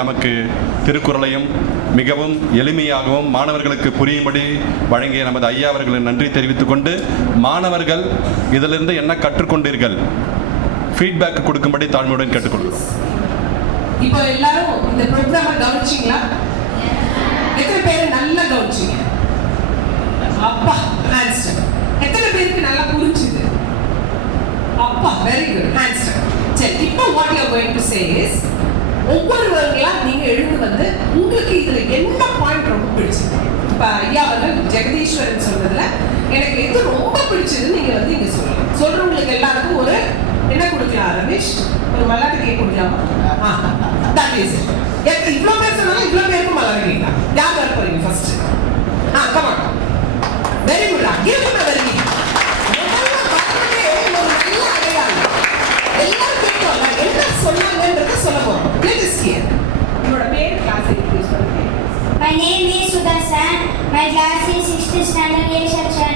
நமக்கு திருக்குறளையும் மிகவும் எளிமையாகவும் மாணவர்களுக்கு புரியும்படி வழங்கிய நமது ஐயா அவர்களை நன்றி தெரிவித்துக் கொண்டு, மாணவர்கள் இதிலிருந்து என்ன கற்றுக்கொண்டீர்கள் ஃபீட்பேக் கொடுக்கும்படி தாழ்மையுடன் கேட்டுக்கொள்கிறோம். இப்போ எல்லாரும் இந்த ப்ரோக்ராமை கவனிச்சிங்களா? எத்தனை பேர் நல்லா கவனிச்சிங்க? அப்பா ஹேண்ட்ஸ். எத்தனை பேருக்கு நல்லா புரிஞ்சுது? அப்பா வெரி குட் ஹேண்ட்ஸ். சரி, இப்போ what you are going to say is, ஒவ்வொருவர்களா நீங்க எழுந்து வந்து உங்களுக்கு இதுல என்ன பாயிண்ட் ரொம்ப பிடிச்சது? இப்ப ஐயா அவர்கள் ஜெகதீஸ்வரன் சொன்னதுல எனக்கு எது ரொம்ப பிடிச்சது நீங்க வந்து இங்க சொல்லலாம். சொல்றவங்களுக்கு எல்லாருக்கும் ஒரு என்ன கொடுக்கலாம்? ரமேஷ், ஒரு மல்லாட்டு கேக் கொடுக்கலாமா? இவ்வளவு பேர் சொன்னாலும் இவ்வளவு பேருக்கு மல்லாட்டு கேக் தான். யார் வர போறீங்க ஃபர்ஸ்ட்? கமான். Very good. அங்கேயும் வருவீங்க. எல்லாரும் கேட்கலாம் என்ன சொன்னாங்கன்றத சொல்ல போறோம். உங்களோட பேர், கிளாஸ் இன்ட்ரோ듀ஸ் பண்ணுங்க. My name is Sudarshan. My class is 6th standard A section.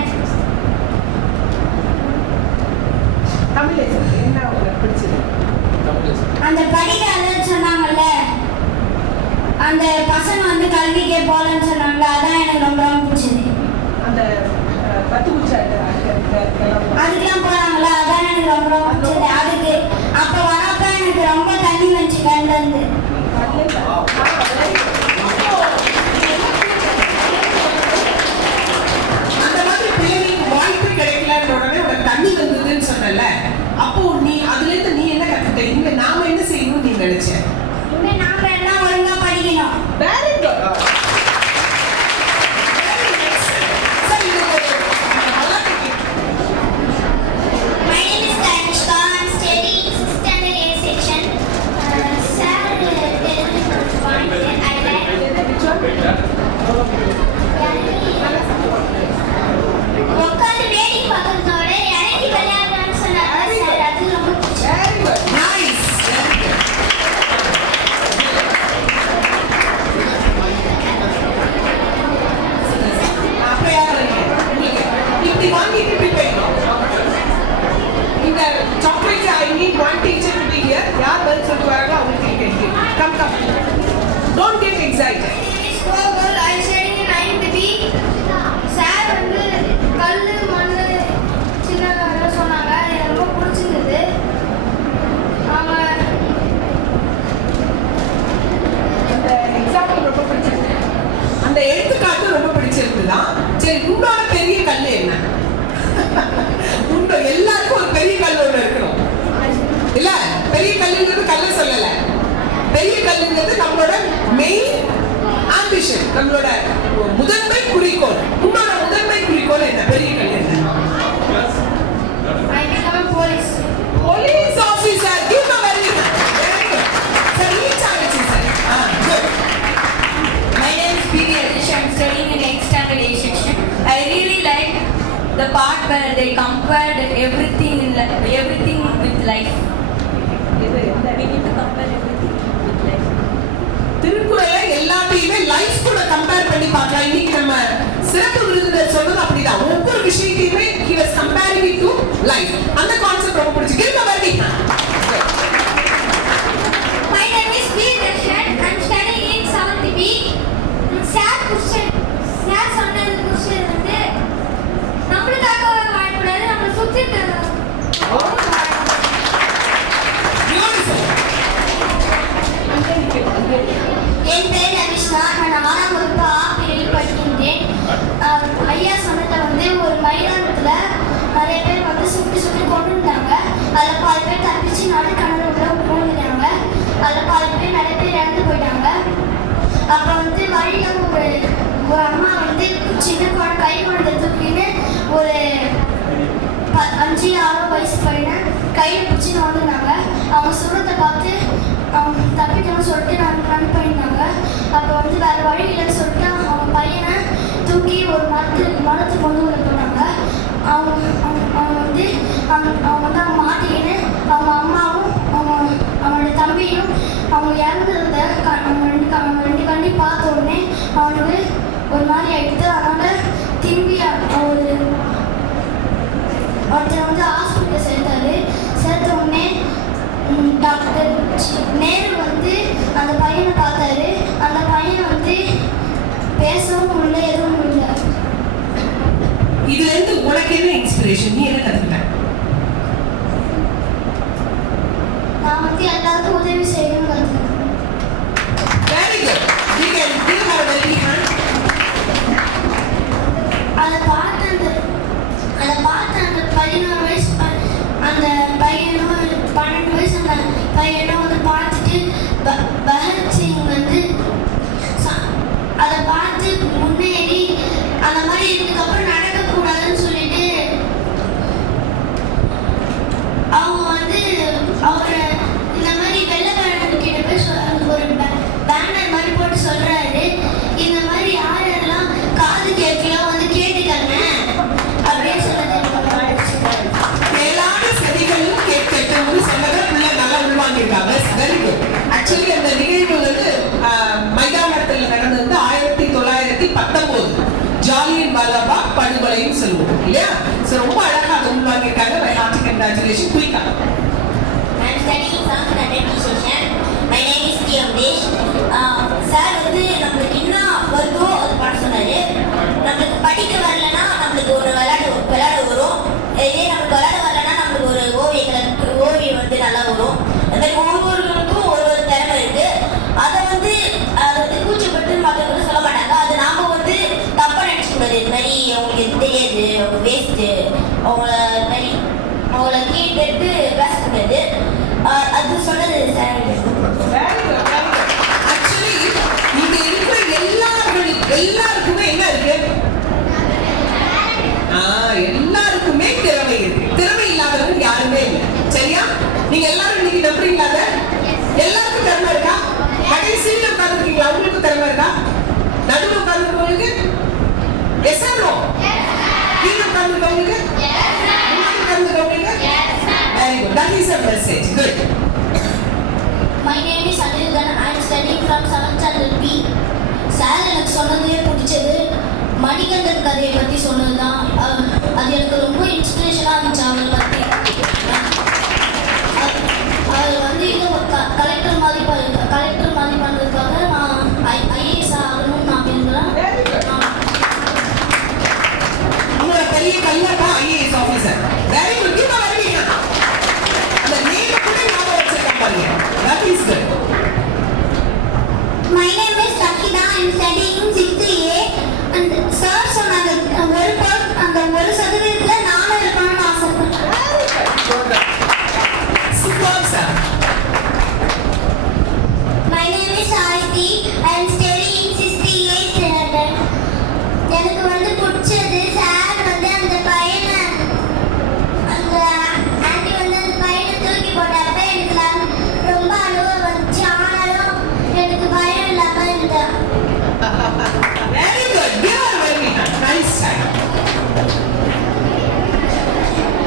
தமிழ்ல சொல்லுங்க, என்ன உங்களுக்கு பிடிச்சது? அந்த படிக்காதன்னு சொன்னாங்கல்ல, அந்த பசங்க வந்து கல்விக்கே போகலன்னு சொன்னாங்க, அதான் எனக்கு ரொம்ப ரொம்ப பிடிச்சது. அந்த 10 குச்சாட்டு அதுக்கெல்லாம் போனாங்கல்ல, அதான் எனக்கு ரொம்ப ரொம்ப பிடிச்சது. அதுக்கு அப்ப வரப்ப எனக்கு ரொம்ப தண்ணி வந்துச்சு கண்ணுல இருந்து. அந்த மாதிரி பிள்ளைங்களுக்கு வாய்ப்பு கிடைக்கலன்ற உடனே உனக்கு தண்ணி வந்ததுன்னு சொன்னல, அப்போ நீ அதுல இருந்து நீ என்ன கத்துக்கிட்ட? இங்க நாம என்ன செய்யணும் நீ நினைச்ச? இனிமே நாம எல்லாம் ஒழுங்கா படிக்கணும். Very good. My name is Tanishka. I'm studying 6th standard A section. Sir, there is one thing I like. உட்காந்து வேடிக்கை பார்க்கறதோட இறங்கி விளையாடலாம்னு சொன்னாங்க சார். அது ரொம்ப பிடிச்சது. Very good. நைஸ். அப்புறம் யார் வரீங்க? உங்களுக்கு இப்படி வாங்கிட்டு இப்படி போயிடணும். இந்த chocolate I need one teacher to be here. யார் பதில் சொல்லிட்டு வராங்களோ அவங்களுக்கு கிடைக்கும். Come come. Don't get excited. I'm studying in 9th B. Sir வந்து கல்லு மண்ணு சின்ன சொன்னாங்க. எனக்கு ரொம்ப பிடிச்சிருந்தது. அவங்க அந்த எக்ஸாம்பிள் ரொம்ப பிடிச்சிருக்கு. அந்த எடுத்துக்காட்டு ரொம்ப பிடிச்சிருக்குதான். சரி, உன்னோட பெரிய கல் என்ன? உன்னோட எல்லாருக்கும் ஒரு பெரிய கல் ஒன்று இருக்கணும் இல்ல? பெரிய கல்லுங்கிறது கல்ல சொல்லல. பெரிய கல்லுங்கிறது நம்மளோட மெயின் ஆம்பிஷன், நம்மளோட முதன்மை குறிக்கோள். உன்னோட முதன்மை குறிக்கோள் என்ன? பெரிய கல் என்ன? I become a police. Police officer. Give a very good. Sir, each answer, sir. Good. My name is P.V. Adish. I am studying in 8th standard A section. I really like the part where they compared everything with life. We need to compare everything with life. திருக்குறளை எல்லாத்தையுமே life கூட compare பண்ணி பார்க்கலாம். இன்னைக்கு நம்ம சிறப்பு விருந்தினர் சொன்னது அப்படிதான். ஒவ்வொரு விஷயத்தையுமே he was comparing it to life. அந்த கான்செப்ட் ரொம்ப பிடிச்சு. கிருபா வர்டி. My name is P. Darshan. I'm studying in 7th B. Sir சொன்னது குஷன் வந்து நம்மளுக்காக வாழக்கூடாது, நம்ம சுற்றி என் பேர் ரவிஷ்ணா. நான் 6ஆம் வகுப்பு ஆப்பிரில் படிக்கின்றேன். ஐயா சொன்னதை வந்து ஒரு மைதானத்தில் நிறைய பேர் வந்து சுற்றி கொண்டு இருந்தாங்க. அதில் பாதி பேர் தப்பிச்சு நாடு கடலுக்குள்ள போகிறாங்க. அதில் பாதி பேர் நிறைய பேர் இறந்து போயிட்டாங்க. அப்போ வந்து வழியில் ஒரு அம்மா வந்து சின்ன கை குழந்தை தூக்கின்னு ஒரு 5-6 வயசு பையனை கையில் பிடிச்சி வந்துருந்தாங்க. அவங்க சொல்றதை பார்த்து அவங்க தப்பிக்கணும்னு சொல்லிட்டு ரன் பண்ணியிருந்தாங்க. அப்போ வந்து வேறு வழி இல்லைன்னு சொல்லிட்டு அவங்க பையனை தூக்கி ஒரு மரத்துக்கு கொண்டு வந்து போனாங்க. அவங்க வந்து அவங்க மாட்டிக்கின்னு அவங்க அம்மாவும் அவனோட தம்பியும் அவங்க இறந்ததை அவங்க ரெண்டு கண்ணி பார்த்த உடனே அவனுக்கு ஒரு மாதிரி ஆகிடுது. அதனால் திரும்பி ஒருத்தர் வந்து ஹாஸ்பிட்டலில் சேர்த்த உடனே டாக்டர் நேரு வந்து அந்த பையனை பார்த்தாரு. அந்த பையன் வந்து பேசவும் இல்லை, எதுவும் இல்லை. இதுல இருந்து உனக்கு என்ன இன்ஸ்பிரேஷன்? நீ என்ன கத்துக்கிட்ட? நான் வந்து எல்லாருக்கும் உதவி செய்யணும்னு கற்றுக்கிட்டேன். Very good. You can give her a very hand. அதை பார்த்து அந்த 11 வயசு அந்த பையனும் 12 வயசு அந்த பையனும் வந்து பார்த்துட்டு பகத்சிங் வந்து அதை பார்த்து முன்னேறி அந்த மாதிரி இதுக்கப்புறம் நடக்கக்கூடாதுன்னு சொல்லிட்டு அவங்க வந்து அவரை இந்த மாதிரி வெள்ளைக்காரன் கிட்ட போய் ஒரு பேனர் மாதிரி போட்டு சொல்றாரு, இந்த மாதிரி யார் யாரெல்லாம் காது கேட்கலாம் வந்து கேட்டுக்கங்க அப்படின்னு சொல்லுறது. மேலான செடிகளும் கேட்கட்டும்னு சொன்னதை உள்ள நல்லா உள்வாங்கியிருக்காங்க. Very good. ஆக்சுவலி அந்த நிகழ்வு வந்து மைதானத்தில் நடந்தது 1919 ஜாலியன் வாலாபாக் படுகொலைன்னு சொல்லுவோம் இல்லையா? ஸோ ரொம்ப அழகாக அதை உள்வாங்கியிருக்காங்க. My hearty congratulation. குயிக்கா. I'm studying from Canadian session. My name is T. Amdesh. Sir வந்து நம்மளுக்கு என்ன வருதோ அது பண்ண சொன்னாரு. நம்மளுக்கு படிக்க வரலன்னா நம்மளுக்கு ஒரு விளையாட வரும். இதே நம்மளுக்கு விளையாட வரலன்னா நம்மளுக்கு ஒரு ஓவியம் வந்து நல்லா வரும். அந்த மாதிரி ஒவ்வொருவருக்கும் ஒரு திறமை இருக்கு. அதை வந்து கூச்சப்பட்டு மற்றவங்க சொல்ல மாட்டாங்க. அது நாம வந்து தப்பா நினைச்சுக்கூடாது. இது மாதிரி அவங்களுக்கு எது தெரியாது, அவங்க வேஸ்ட்டு, அவங்கள கேட்டு பேசக்கூடாது. அது சொன்னது சார். ஆக்சுவலி இங்க இருக்கிற எல்லாருக்குமே என்ன இருக்கு? எல்லாருக்குமே திறமை இருக்கு. திறமை இல்லாதவங்க யாருமே இல்லை. சரியா? நீங்க எல்லாரும் இன்னைக்கு நம்புறீங்களா? எல்லாருக்கும் திறமை இருக்கா? கடைசியில் உட்கார்ந்துருக்கீங்களா? உங்களுக்கு திறமை இருக்கா? நடுவில் உட்கார்ந்துருக்கவங்களுக்கு எஸ் ஆர் நோ? கீழே உட்கார்ந்துருக்கவங்களுக்கு முன்னாடி உட்கார்ந்துருக்கவங்களுக்கு very good. That is a message. Good. My name is Anirudhan. I am studying from 7th standard B. Sir எனக்கு சொன்னதுலேயே பிடிச்சது மணிகண்டன் கதையை பற்றி சொன்னது தான். அது எனக்கு ரொம்ப இன்ஸ்பிரேஷனாக இருந்துச்சு. அவரை பற்றி அது வந்து இன்னும் கலெக்டர் மாதிரி பண்ணுறதுக்காக நான் ஐஏஎஸ் ஆகணும்னு நான் விரும்புகிறேன். உங்களோட பெரிய Kallappa IAS officer. Very good. Give a very good. அந்த நேம் கூட ஞாபகம் வச்சிருக்காங்க பாருங்க. That is good. My name is Rakina. I am studying 6th A. And sir சொன்னாங்க அந்த ஒரு சதவீதத்தில் நானும் இருக்கணும்னு ஆசைப்படுறேன். Super sir. My name is Aarti. I am studying 6th A standard. எனக்கு வந்து பிடிச்சது சார் வந்து அந்த பையனை அந்த ஆண்டி வந்து அந்த பையனை தூக்கி போட்டப்ப எனக்கு ரொம்ப அனுபவம் வந்துச்சு. ஆனாலும் எனக்கு பயம் இல்லாம இருந்தேன். Very good. Give a very nice sir.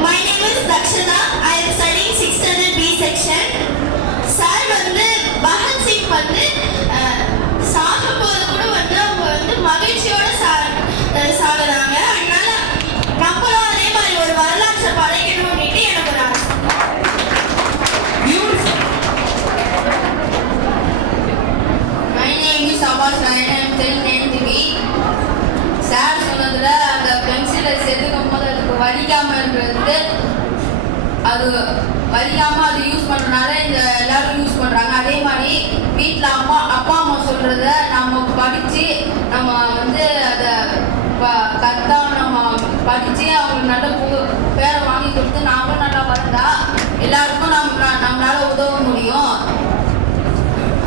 My name is Dakshana. I am studying 6th standard B section. Sir வந்து பகத்சிங் வந்து சாகும்போது கூட வந்து அவங்க வந்து மகிழ்ச்சியோட சாகுறாங்க. அதனால நம்மளும் அதே மாதிரி ஒரு வரலாற்றை படைக்கணும்னுட்டு எனக்கு ஒரு ஆசை. Beautiful. My name is Abbas Nayan. I am studying 9th B. Sir சொன்னதுல அந்த பென்சிலை செதுக்கும் போது அதுக்கு வலிக்காம இருக்கிறது, அது வலிக்காம அது யூஸ் பண்றதுனால இந்த எல்லாரும் யூஸ் பண்றாங்க. அதே மாதிரி வீட்டில் அப்பா அம்மா சொல்றத நம்ம படிச்சு நம்ம வந்து அதை கரெக்டா நம்ம படிச்சு அவங்களுக்கு நல்ல பேரை வாங்கி கொடுத்து நாமளும் நல்லா வளர்ந்தா எல்லாருக்கும் நம்மளால உதவ முடியும்.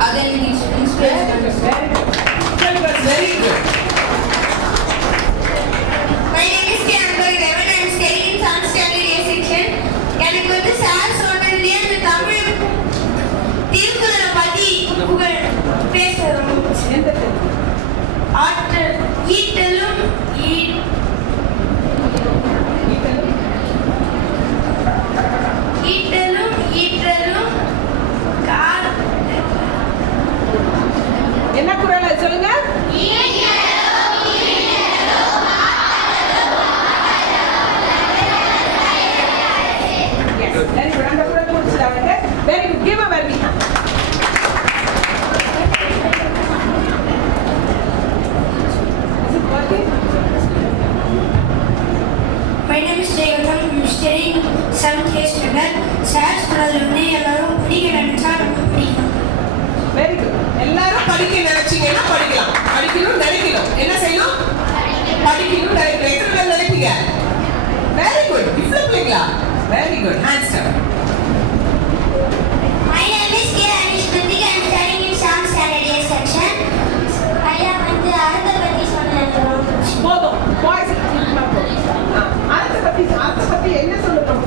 அது எனக்கு inspiration. Very good. My name is Kirangar Revan. I am studying 7th standard A section. எனக்கு வந்து சார் சொன்னதுலேயே அந்த தமிழ் திருக்குறளை பற்றி பேச ஆற்றல் ஈட்டலும் என்ன குறள் அது சொல்லுங்க? Very good. Give எல்லாரும் படிக்க நினைச்சீங்கன்னா படிக்கலாம். படிக்கணும் நினைக்கணும். என்ன செய்யணும்? படிக்கணும் நினைக்கணும். எத்தனை பேர் நினைப்பீங்க? Very good. இவ்வளவு பிள்ளைங்களா? Very good. Hands up. My name is K. Anish Kritika. I am studying in 7th standard A section. ஐயா வந்து அறத்தை பற்றி சொன்னது போதும். பாய்ஸ் அறத்தை பத்தி என்ன சொல்லணும்?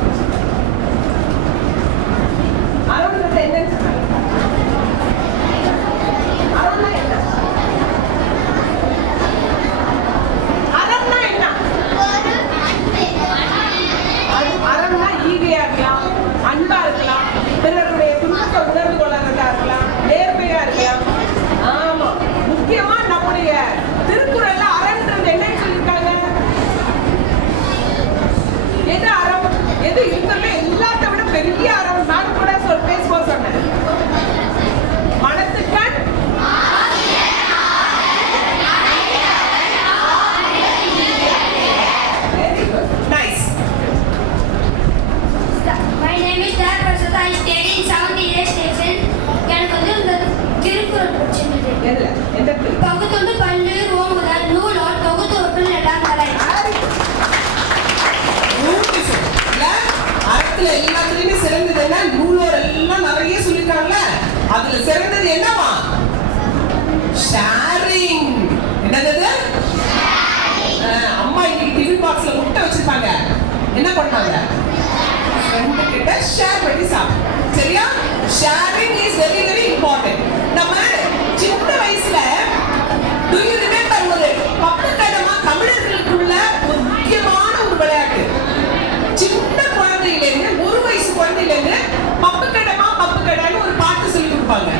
அறவுங்கிறது என்னன்னு சொன்னாங்க? அறம்னா என்ன? அறம்னா என்ன? அறம்னா ஈகையா இருக்கலாம், அன்பா இருக்கலாம், பிறருடைய துன்பத்தை உணர்ந்து கொள்ளாததா இருக்கலாம், நேர்மையா இருக்கலாம். ஆமா, முக்கியமா நம்முடைய திருக்குறள்ல அறம்ன்றது என்னன்னு சொல்லியிருக்காங்க? எது அறம்? எது இருக்கிறதுல எல்லாத்த விட பெரிய அறம்? நான் கூட பேசுவோம் சொன்னேன். மனத்துக்கண் very good. Nice. My name is Dad Prasad. I study in 7th A section. எனக்கு வந்து இந்த திருக்குறள் பிடிச்சிருந்தது. எதுல? எந்த இடத்துல? பகுத்தொண்டு பல்லு ஓங்குதல் நூலோர் தொகுத்து ஒட்டுள் எல்லாம் தலை. Beautiful. இல்ல? அறத்துல எல்லாத்துலயுமே சிறந்தது என்ன? நூலோர் எல்லாம் நிறைய சொல்லிருக்காங்கல்ல, அதுல சிறந்தது என்னவா? ஷேரிங். என்னது? அம்மா இன்னைக்கு டிஃபன் பாக்ஸ்ல முட்டை வச்சிருப்பாங்க. என்ன பண்ணாங்க? ஃப்ரெண்ட் கிட்ட ஷேர் பண்ணி சாப்பிடு. சரியா? Sharing is very very important. நம்ம சின்ன வயசுல do you remember ஒரு பக்கக்கடமா தமிழர்களுக்குள்ள ஒரு முக்கியமான ஒரு விளையாட்டு. சின்ன குழந்தையிலேருந்து 1 வயசு குழந்தையிலேருந்து பப்பு கடன்னு ஒரு பாட்டு சொல்லி கொடுப்பாங்க.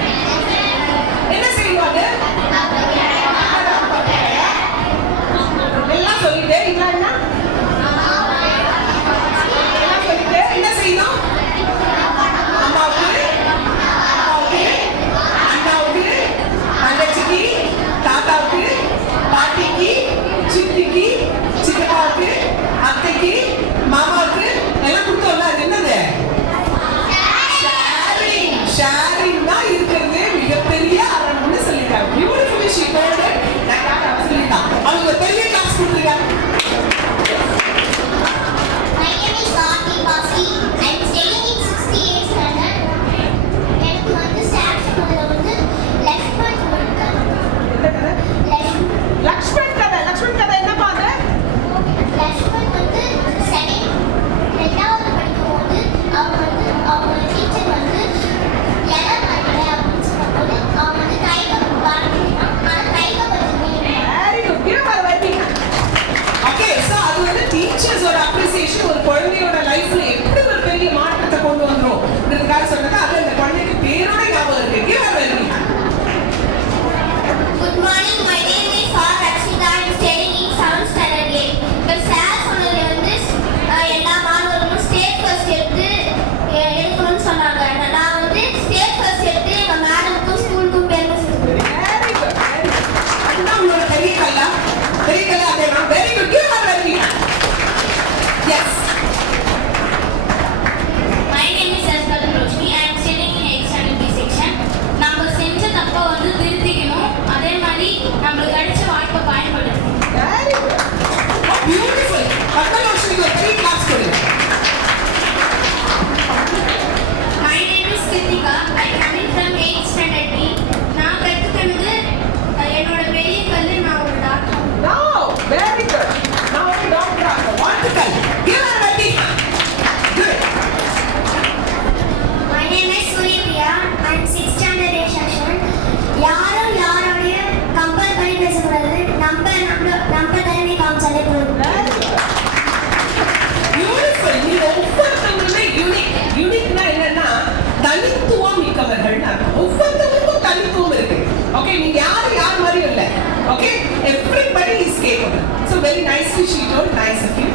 என்ன செய்வாங்க? எல்லாம் சொல்லிட்டே இல்லைன்னா எல்லாம் சொல்லிட்டு என்ன செய்யணும்? அம்மாவுக்கு, அண்ணாவுக்கு, தங்கச்சிக்கு, தாத்தாவுக்கு, பாட்டிக்கு, சித்திக்கு, சித்தப்பாவுக்கு, அத்தைக்கு, மாமாவுக்கு எல்லாம் கொடுத்தோம்ல. அது என்னது? ஷேரிங். ஷேரிங் தான் இருக்கிறது மிகப்பெரிய அறம்னு சொல்லிட்டாங்க. பியூட்டிஃபுல் ஷீட்டோட நான் சொல்லிட்டான். அவங்க பெரிய கிளாஸ் கொடுத்துருக்காங்க. My name is Aarti Basi. I am studying in 6th A standard. எனக்கு வந்து சார் சொன்னதுல வந்து லக்ஷ்மண் இருக்காங்க. எந்த கதை? லக்ஷ்மண் கதை. லக்ஷ்மண் கதை என்னப்பா அது? லக்ஷ்மண் வந்து 2வது படிக்கும்போது அவங்க டீச்சர் வந்து இடம் வரல அப்படின்னு சொன்னபோது அவங்க வந்து கைகள் காட்டினான். ஆனால் கைகள் வந்து வெரி குட். கிவ் வைப்பிங்க. ஓகே, சோ அது வந்து டீச்சர்ஸோட அப்ரிசியேஷன் ஒரு குழந்தையோட லைஃப்ல எப்படி ஒரு பெரிய மாற்றத்தை கொண்டு வந்துரும் அப்படின்றதுக்காக சொன்னது. அது அந்த குழந்தைக்கு பேரோட ஞாபகம் இருக்கு. கிவ் வைப்பிங்க. Good morning. My name is R Rakshitha. I am studying in 7th standard A. இப்போ சார் சொன்னது வந்து எல்லா மாணவர்களும் ஸ்டேட் ஃபர்ஸ்ட் எடுக்கணும்னு சொன்னாங்க. நான் வந்து ஸ்டேட் ஃபர்ஸ்ட் எடுத்து எங்கள் மேடமுக்கும் ஸ்கூலுக்கும் பெருமை சேர்த்துக்கிறேன். Very good. அதுதான் உங்களோட பெரிய கல்லா. பெரிய கல்லா அதேதான். Very good. கிவ் வைப்பிங்க. Yes. My name is Aspalan Roshni. I am studying in 8th standard B section. நம்ம செஞ்ச தப்ப வந்து திருத்திக்கணும். அதே மாதிரி நம்மளுக்கு கிடைச்ச வாய்ப்பை பயன்படுத்தணும். Very good. பியூட்டிஃபுல். பக்கலோஷனுக்கு ஒரு பெரிய கிளாஸ் கொடுங்க. My name is Kritika. I am coming from 8th standard B. நான் கத்துக்கினது என்னோட பெரிய கல்லு நான் ஒரு doctor. No, very good. Now we don't have வாழ்த்துக்கள். Give her a big hand. Good. My name is Surya. I am 6th standard A section. யாரும் யாரோடைய compare பண்ணி பேசக்கூடாது. நம்ம திறமை காமிச்சாலே போதும். Very good. Beautiful. நீங்க ஒவ்வொருத்தவங்களுமே யூனிக். யூனிக்னா என்னன்னா தனித்துவம் மிக்கவர்கள் அர்த்தம். ஒவ்வொருத்தவங்களுக்கும் தனித்துவம் இருக்கு. ஓகே, நீங்க யார் மாதிரியும் இல்ல. Okay, everybody is capable. So very nicely she told. Nice of you.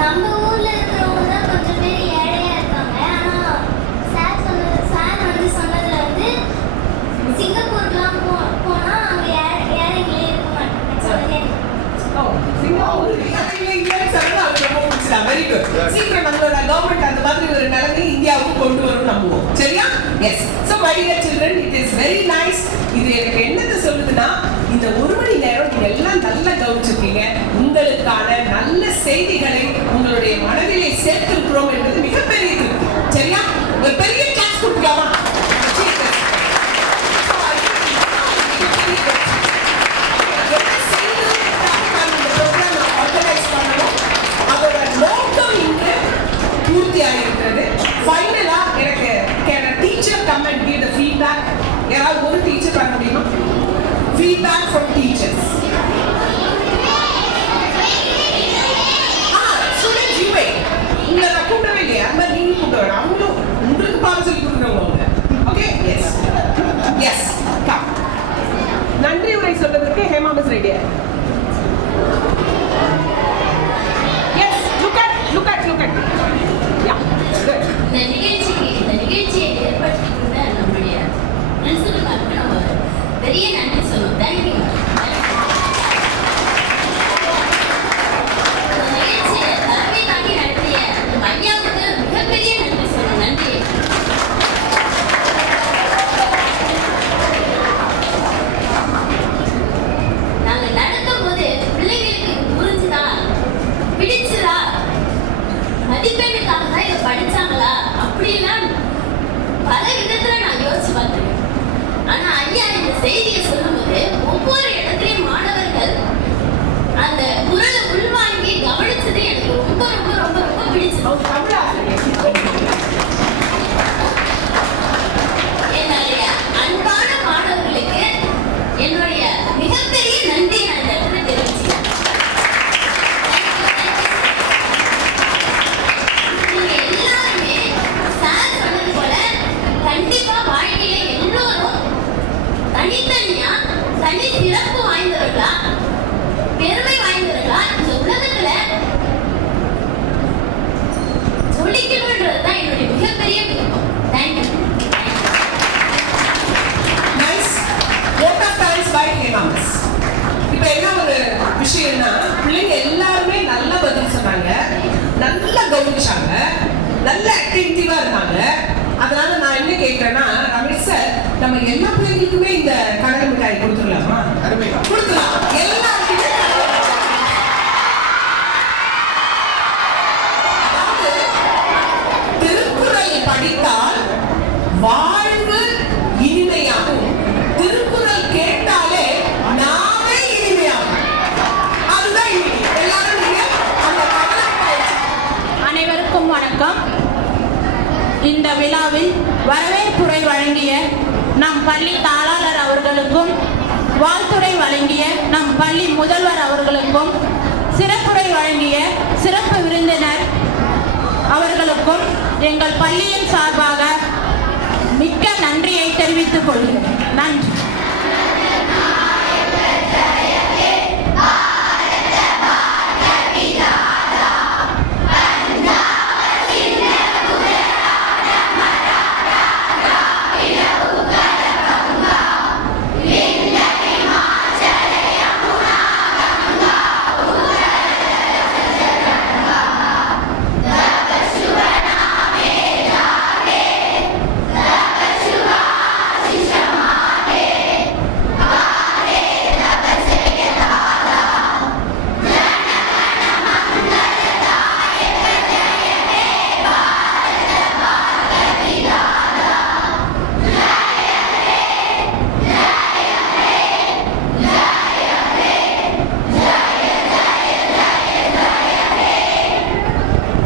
நம்ம ஊர்ல இருக்கிறவங்க தான் கொஞ்சம் பேர் ஏழையா இருக்காங்க. ஆனா சார் வந்து சொன்னதுல வந்து சிங்கப்பூர்லாம் போனா அங்க ஏழைகளே இருக்க மாட்டாங்க. Oh, Singapore. Very good. சீக்கிரம் நம்மளோட கவர்மெண்ட் அந்த மாதிரி ஒரு நிலைமை இந்தியாவுக்கு கொண்டு வரும் நம்புவோம். சரியா? Yes. So my dear children, it is very nice. இது எனக்கு என்னது சொல்லுதுன்னா, இந்த ஒரு மணி நேரம் நீங்க எல்லாம் நல்லா கவனிச்சிருக்கீங்க. உங்களுக்கான நல்ல செய்திகளை உங்களுடைய மனதிலே சேர்த்திருக்கிறோம் என்பது மிகப்பெரியது. சரியா? ஒரு பெரிய கிளாஸ் கொடுக்கலாமா? ஃபைனலா எனக்கு can a teacher come and give the feedback? யாராவது ஒரு டீச்சர் பண்ண முடியுமா? feedback from teachers. ஸ்டூடெண்ட் ஜீவை உங்களை நான் கூப்பிடவே இல்லையா? அந்த நீங்க கூப்பிட வேணாம். அவங்களும் உங்களுக்கு பாடம் சொல்லி கொடுக்குறவங்க. Okay, yes yes come. நன்றி உரை சொல்வதற்கு ஹேமா மிஸ் ரெடியா? Yes, look at ya good. இந்த நிகழ்ச்சியை ஏற்படுத்தியிருந்த நம்முடைய பிரின்சிபலுக்கு நம்ம பெரிய நன்றி சொல்லணும். தேங்க்யூ. இந்த நிகழ்ச்சியை தலைமை தாங்கி நடத்திய ஐயாவுக்கு மிகப்பெரிய நன்றி சொல்லணும். நன்றி. நாங்கள் நடக்கும் போது பிள்ளைங்களுக்கு புரிஞ்சுதா, பிடிச்சுதா, மதிப்பெண்ணுக்காக தான் இதை படிச்சாங்களா அப்படிலாம் பல விதத்துல நான் யோசிச்சு பார்த்தேன். ஆனா ஐயா இந்த செய்தியை சொல்லும்போது ஒவ்வொரு இடத்துலயும் மாணவர்கள் அந்த குரலை உள்வாங்கி கவனிச்சது எனக்கு ரொம்ப ரொம்ப ரொம்ப ரொம்ப பிடிச்சது. என்னுடைய அன்பான மாணவர்களுக்கு என்னுடைய மிகப்பெரிய நன்றி நான் இந்த இடத்துல தெரிவிச்சுக்கிறேன். நீங்க எல்லாருமே சார் சொன்னது போல கண்டிப்பா வாழ்க்கையில எல்லோரும் தனித்தனியா தனி சிறப்பு வாய்ந்தவர்களா, பெருமை வாய்ந்தவர்களா இந்த உலகத்துல சொல்லிக்கணும்ன்றதுதான் என்னுடைய மிகப்பெரிய விருப்பம். Thank you. Nice. vote of thanks by Hema miss. இப்போ என்ன ஒரு விஷயம்னா, பிள்ளைங்க எல்லாருமே நல்ல பதில் சொன்னாங்க, நல்லா கவனிச்சாங்க, நல்ல ஆக்டிவிட்டிவா இருந்தாங்க. அதனால நான் என்ன கேட்கிறேன்னா, ரமேஷ் சார், நம்ம எல்லா பிள்ளைங்களுக்குமே இந்த கடல் மிட்டாய் கொடுத்துடலாமா? கொடுத்துடலாம். எல்லாருக்குமே கடல் மிட்டாய். அதாவது, திருக்குறள் படித்தால் வாழ்வு இனிமையாகும், திருக்குறள் கேட்டாலே நாமே இனிமையாகும். அதுதான் இனிமை. எல்லாரும் நீங்க அந்த கடல் மிட்டாய். அனைவருக்கும் வணக்கம். இந்த விழாவில் வரவேற்புரை வழங்கிய நம் பள்ளி தாளாளர் அவர்களுக்கும், வாழ்த்துரை வழங்கிய நம் பள்ளி முதல்வர் அவர்களுக்கும், சிறப்புரை வழங்கிய சிறப்பு விருந்தினர் அவர்களுக்கும் எங்கள் பள்ளியின் சார்பாக மிக்க நன்றியை தெரிவித்துக் கொள்கிறேன். நன்றி.